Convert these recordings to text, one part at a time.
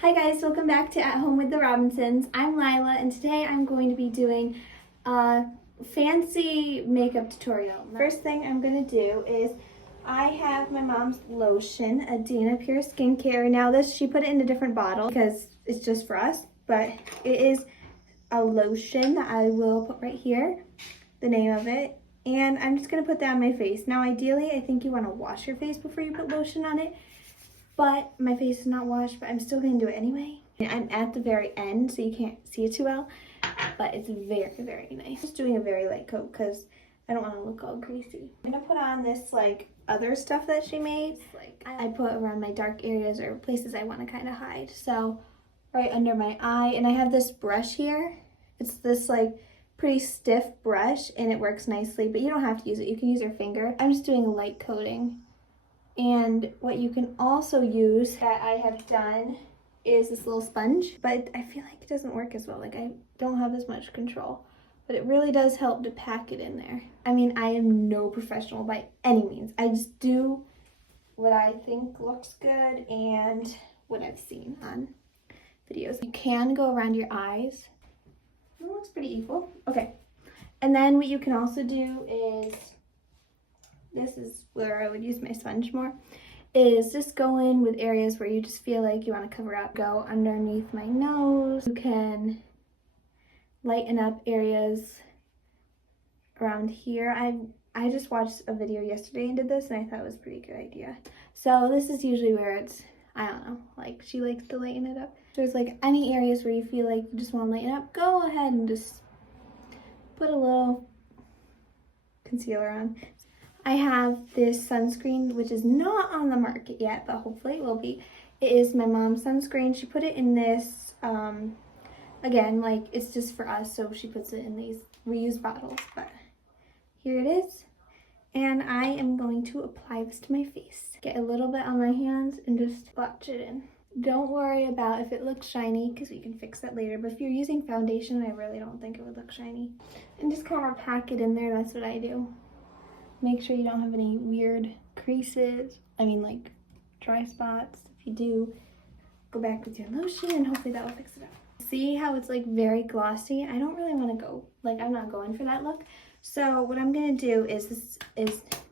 Hi guys, welcome back to At Home with the Robinsons. I'm Lila and today I'm going to be doing a fancy makeup tutorial. First thing I'm going to do is I have my mom's lotion, Adina Pure Skincare. Now she put it in a different bottle because it's just for us, but it is a lotion that I will put right here, the name of it. And I'm just going to put that on my face. Now ideally I think you want to wash your face before you put lotion on it. But my face is not washed, but I'm still going to do it anyway. I'm at the very end, so you can't see it too well, but it's very, very nice. Just doing a very light coat because I don't want to look all greasy. I'm going to put on this other stuff that she made. I put around my dark areas or places I want to kind of hide. So right under my eye, and I have this brush here. It's this pretty stiff brush, and it works nicely, but you don't have to use it. You can use your finger. I'm just doing a light coating. And what you can also use that I have done is this little sponge, but I feel like it doesn't work as well. I don't have as much control, but it really does help to pack it in there. I mean, I am no professional by any means. I just do what I think looks good and what I've seen on videos. You can go around your eyes. It looks pretty equal. Okay. And then what you can also do is, this is where I would use my sponge more, is just go in with areas where you just feel like you want to cover up. Go underneath my nose. You can lighten up areas around here. I just watched a video yesterday and did this, and I thought it was a pretty good idea. So this is usually where it's, I don't know, she likes to lighten it up. If there's any areas where you feel like you just want to lighten up, go ahead and just put a little concealer on. I have this sunscreen, which is not on the market yet, but hopefully it will be. It is my mom's sunscreen. She put it in this, again, it's just for us, so she puts it in these reused bottles, but here it is. And I am going to apply this to my face. Get a little bit on my hands and just blotch it in. Don't worry about if it looks shiny, because we can fix that later, but if you're using foundation, I really don't think it would look shiny. And just kind of pack it in there, that's what I do. Make sure you don't have any weird creases, dry spots. If you do, go back with your lotion and hopefully that will fix it up. See how it's very glossy? I don't really want to go, I'm not going for that look. So what I'm going to do is,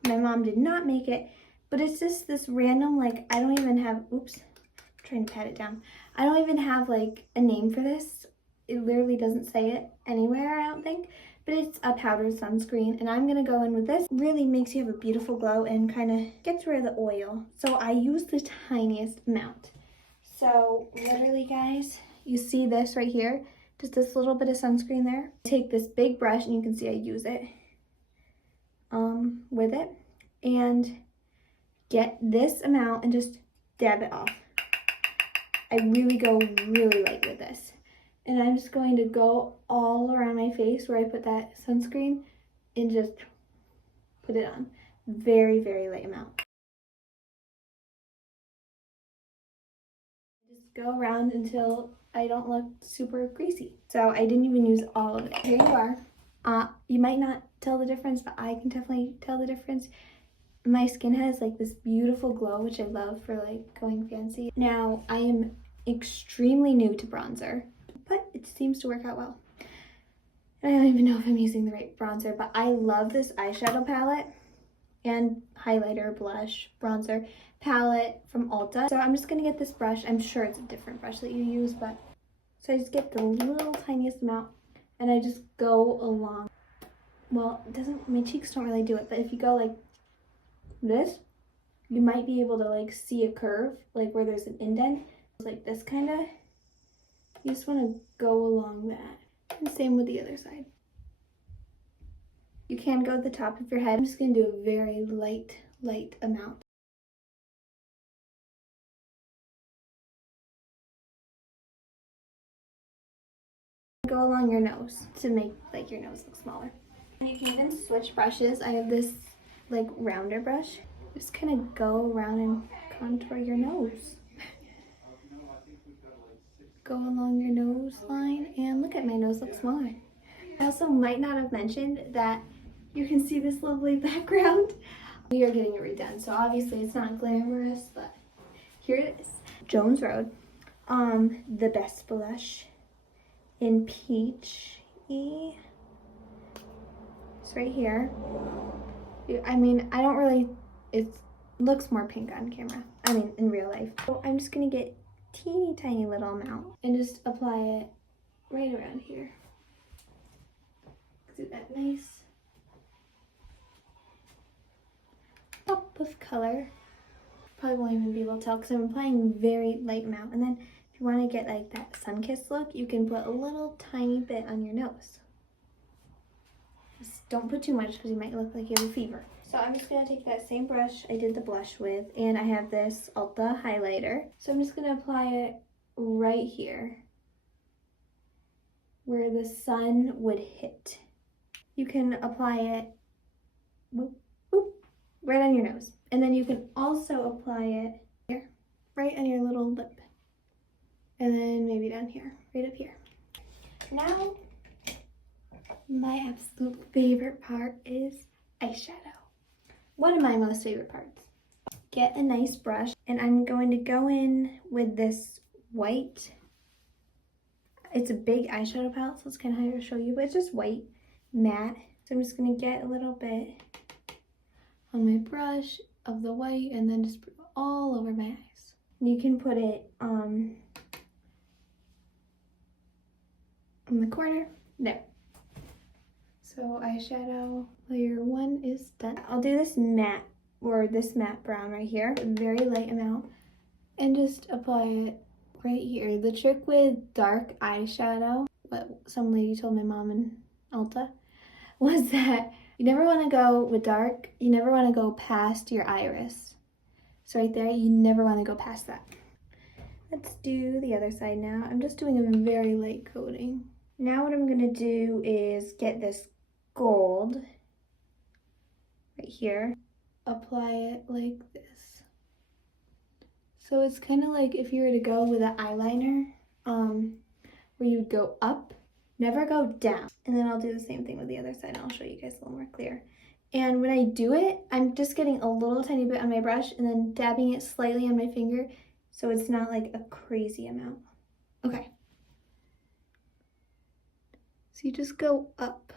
my mom did not make it, but it's just this random, I don't even have, oops, I'm trying to pat it down. I don't even have a name for this. It literally doesn't say it anywhere, I don't think. But it's a powdered sunscreen, and I'm going to go in with this. It really makes you have a beautiful glow and kind of gets rid of the oil. So I use the tiniest amount. So literally, guys, you see this right here? Just this little bit of sunscreen there. Take this big brush, and you can see I use it with it. And get this amount and just dab it off. I really go really light with this. And I'm just going to go all around my face where I put that sunscreen and just put it on. Very, very light amount. Just go around until I don't look super greasy. So I didn't even use all of it. Here you are. You might not tell the difference, but I can definitely tell the difference. My skin has this beautiful glow, which I love for going fancy. Now, I am extremely new to bronzer, but it seems to work out well. And I don't even know if I'm using the right bronzer, but I love this eyeshadow palette and highlighter, blush, bronzer palette from Ulta. So I'm just going to get this brush. I'm sure it's a different brush that you use, but so I just get the little tiniest amount and I just go along. Well, it doesn't, my cheeks don't really do it, but if you go like this, you might be able to see a curve, where there's an indent, like this kind of. You just want to go along that. And same with the other side. You can go at the top of your head. I'm just going to do a very light amount. Go along your nose to make your nose look smaller. And you can even switch brushes. I have this rounder brush. Just kind of go around and contour your nose. Go along your nose line, and look at my nose looks smaller. I also might not have mentioned that you can see this lovely background. We are getting it redone, so obviously it's not glamorous, but here it is. Jones Road. the best blush in Peach. It's right here. I mean, I don't really, it looks more pink on camera. I mean, in real life. So I'm just gonna get teeny tiny little amount and just apply it right around here. Get that nice pop of color. Probably won't even be able to tell because I'm applying very light amount. And then if you want to get like that sun-kissed look, you can put a little tiny bit on your nose. Just don't put too much because you might look like you have a fever. So I'm just going to take that same brush I did the blush with, and I have this Ulta highlighter. So I'm just going to apply it right here where the sun would hit. You can apply it whoop, whoop, right on your nose. And then you can also apply it here, right on your little lip. And then maybe down here, right up here. Now, my absolute favorite part is eyeshadow. One of my most favorite parts. Get a nice brush, and I'm going to go in with this white. It's a big eyeshadow palette, so it's kind of hard to show you, but it's just white, matte. So I'm just going to get a little bit on my brush of the white and then just put it all over my eyes. You can put it on the corner, there. So eyeshadow layer 1 is done. I'll do this matte, or this matte brown right here, a very light amount, and just apply it right here. The trick with dark eyeshadow, what some lady told my mom in Ulta, was that you never want to go with dark, you never want to go past your iris. So right there, you never want to go past that. Let's do the other side now. I'm just doing a very light coating. Now what I'm going to do is get this gold right here, apply it like this. So it's kind of like if you were to go with an eyeliner, where you'd go up, never go down. And then I'll do the same thing with the other side, and I'll show you guys a little more clear. And when I do it, I'm just getting a little tiny bit on my brush and then dabbing it slightly on my finger so it's not like a crazy amount. Okay. So you just go up.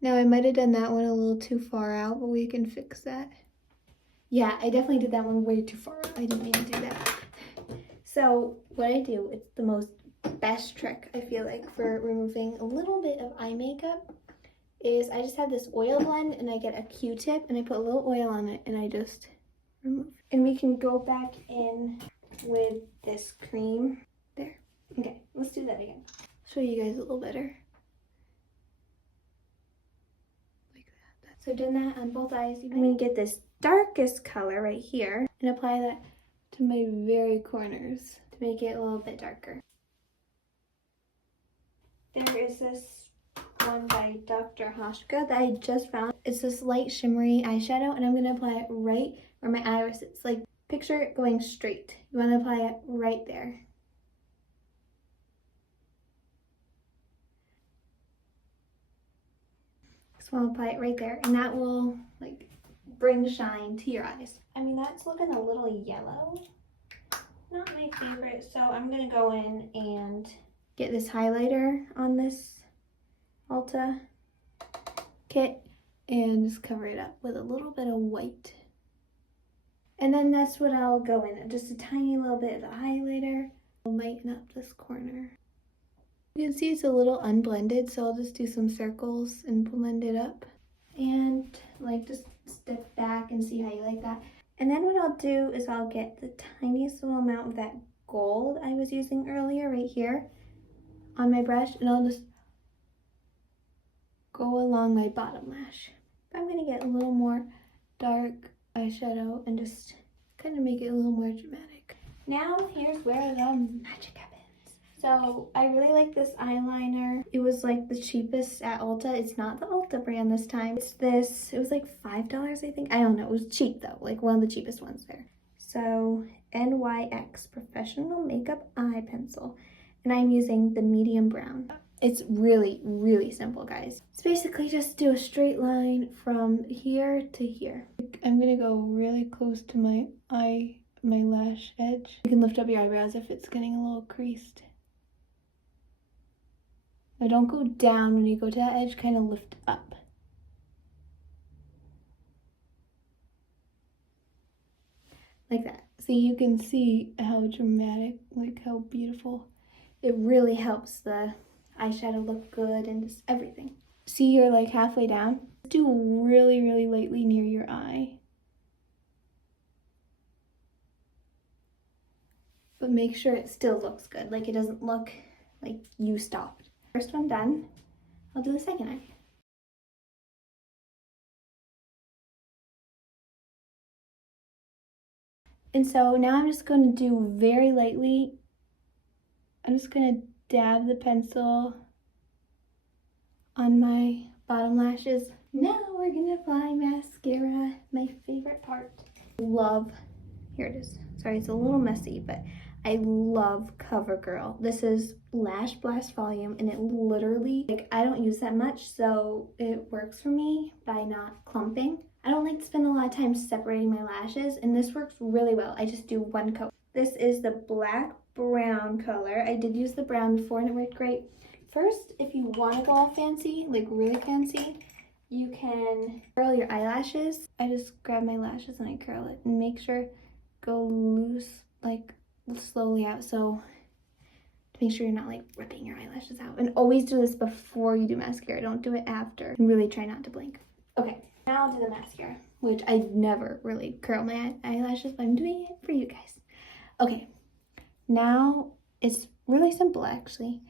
Now I might have done that one a little too far out, but we can fix that. Yeah, I definitely did that one way too far out. I didn't mean to do that. So what I do, it's the most best trick I feel like for removing a little bit of eye makeup, is I just have this oil blend and I get a Q-tip and I put a little oil on it and I just remove. And we can go back in with this cream. There. Okay, let's do that again. Show you guys a little better. Like that. So I've done that on both eyes. I'm going to get this darkest color right here and apply that to my very corners to make it a little bit darker. There is this one by Dr. Hoshka that I just found. It's this light shimmery eyeshadow, and I'm going to apply it right where my iris is. Like, picture it going straight. You want to apply it right there. Just want to apply it right there, and that will like bring shine to your eyes. I mean, that's looking a little yellow. Not my favorite, so I'm going to go in and get this highlighter on this Ulta kit and just cover it up with a little bit of white. And then that's what I'll go in, just a tiny little bit of the highlighter. I'll lighten up this corner. You can see it's a little unblended, so I'll just do some circles and blend it up. And like just step back and see how you like that. And then what I'll do is I'll get the tiniest little amount of that gold I was using earlier right here on my brush, and I'll just go along my bottom lash. I'm going to get a little more dark eyeshadow and just kind of make it a little more dramatic. Now here's where the magic happens. So I really like this eyeliner. It was like the cheapest at Ulta. It's not the Ulta brand this time. It's this, it was like $5 I think. I don't know, it was cheap though, like one of the cheapest ones there. So NYX Professional Makeup Eye Pencil. And I'm using the medium brown. It's really, really simple, guys. It's basically just do a straight line from here to here. I'm gonna go really close to my eye my lash edge. You can lift up your eyebrows if it's getting a little creased. Now don't go down when you go to that edge, kind of lift up. Like that. So you can see how dramatic, like how beautiful. It really helps the eyeshadow look good and just everything. See, you're like halfway down. Do really, really lightly near your eye. But make sure it still looks good. Like it doesn't look like you stopped. First one done. I'll do the second eye. And so now I'm just going to do very lightly. I'm just going to dab the pencil on my bottom lashes. Now we're going to apply mascara, my favorite part. Love, here it is. Sorry, it's a little messy, but I love CoverGirl. This is Lash Blast Volume, and it literally, like, I don't use that much, so it works for me by not clumping. I don't like to spend a lot of time separating my lashes, and this works really well. I just do one coat. This is the black brown color. I did use the brown before, and it worked great. First, if you want to go all fancy, like really fancy, you can curl your eyelashes. I just grab my lashes and I curl it, and make sure go loose, like slowly out, so to make sure you're not like ripping your eyelashes out. And always do this before you do mascara. Don't do it after. And really try not to blink. Okay, now I'll do the mascara, which I never really curl my eyelashes, but I'm doing it for you guys. Okay, now it's really simple actually.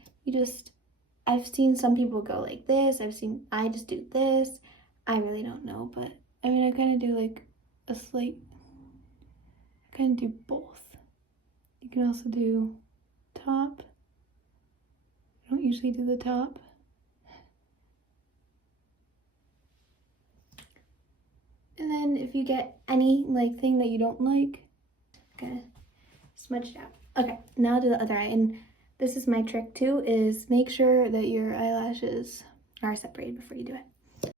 I've seen some people go like this. I just do this. I really don't know, but I mean, I kind of do like a slight, I kind of do both. You can also do top. I don't usually do the top. And then if you get any like thing that you don't like, kind of smudge it out. Okay, now I'll do the other eye. And this is my trick too, is make sure that your eyelashes are separated before you do it.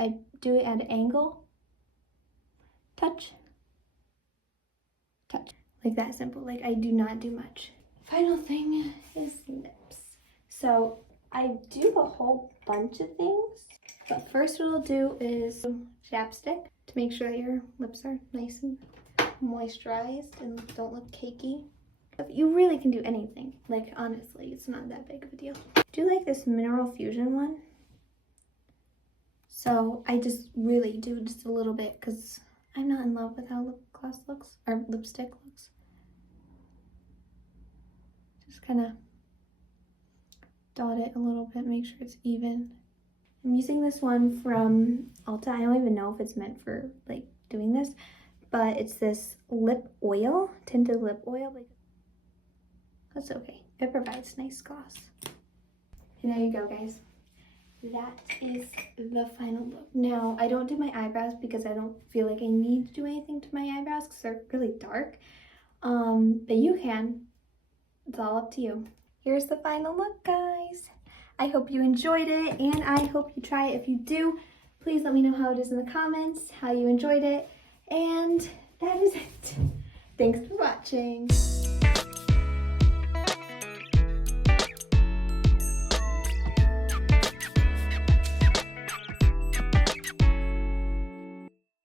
I do it at an angle. Touch. Touch. Like that simple. Like I do not do much. Final thing is lips. So I do a whole bunch of things, but first what I'll do is chapstick to make sure that your lips are nice and moisturized and don't look cakey. You really can do anything. Like honestly, it's not that big of a deal. I do like this Mineral Fusion one. So I just really do just a little bit because I'm not in love with how lip gloss looks, or lipstick looks. Just kind of dot it a little bit, make sure it's even. I'm using this one from Ulta. I don't even know if it's meant for like doing this, but it's this lip oil, tinted lip oil. Like, that's okay. It provides nice gloss. And there you go, guys. That is the final look. Now, I don't do my eyebrows because I don't feel like I need to do anything to my eyebrows because they're really dark. But you can. It's all up to you. Here's the final look, guys. I hope you enjoyed it, and I hope you try it. If you do, please let me know how it is in the comments, how you enjoyed it. And that is it. Thanks for watching.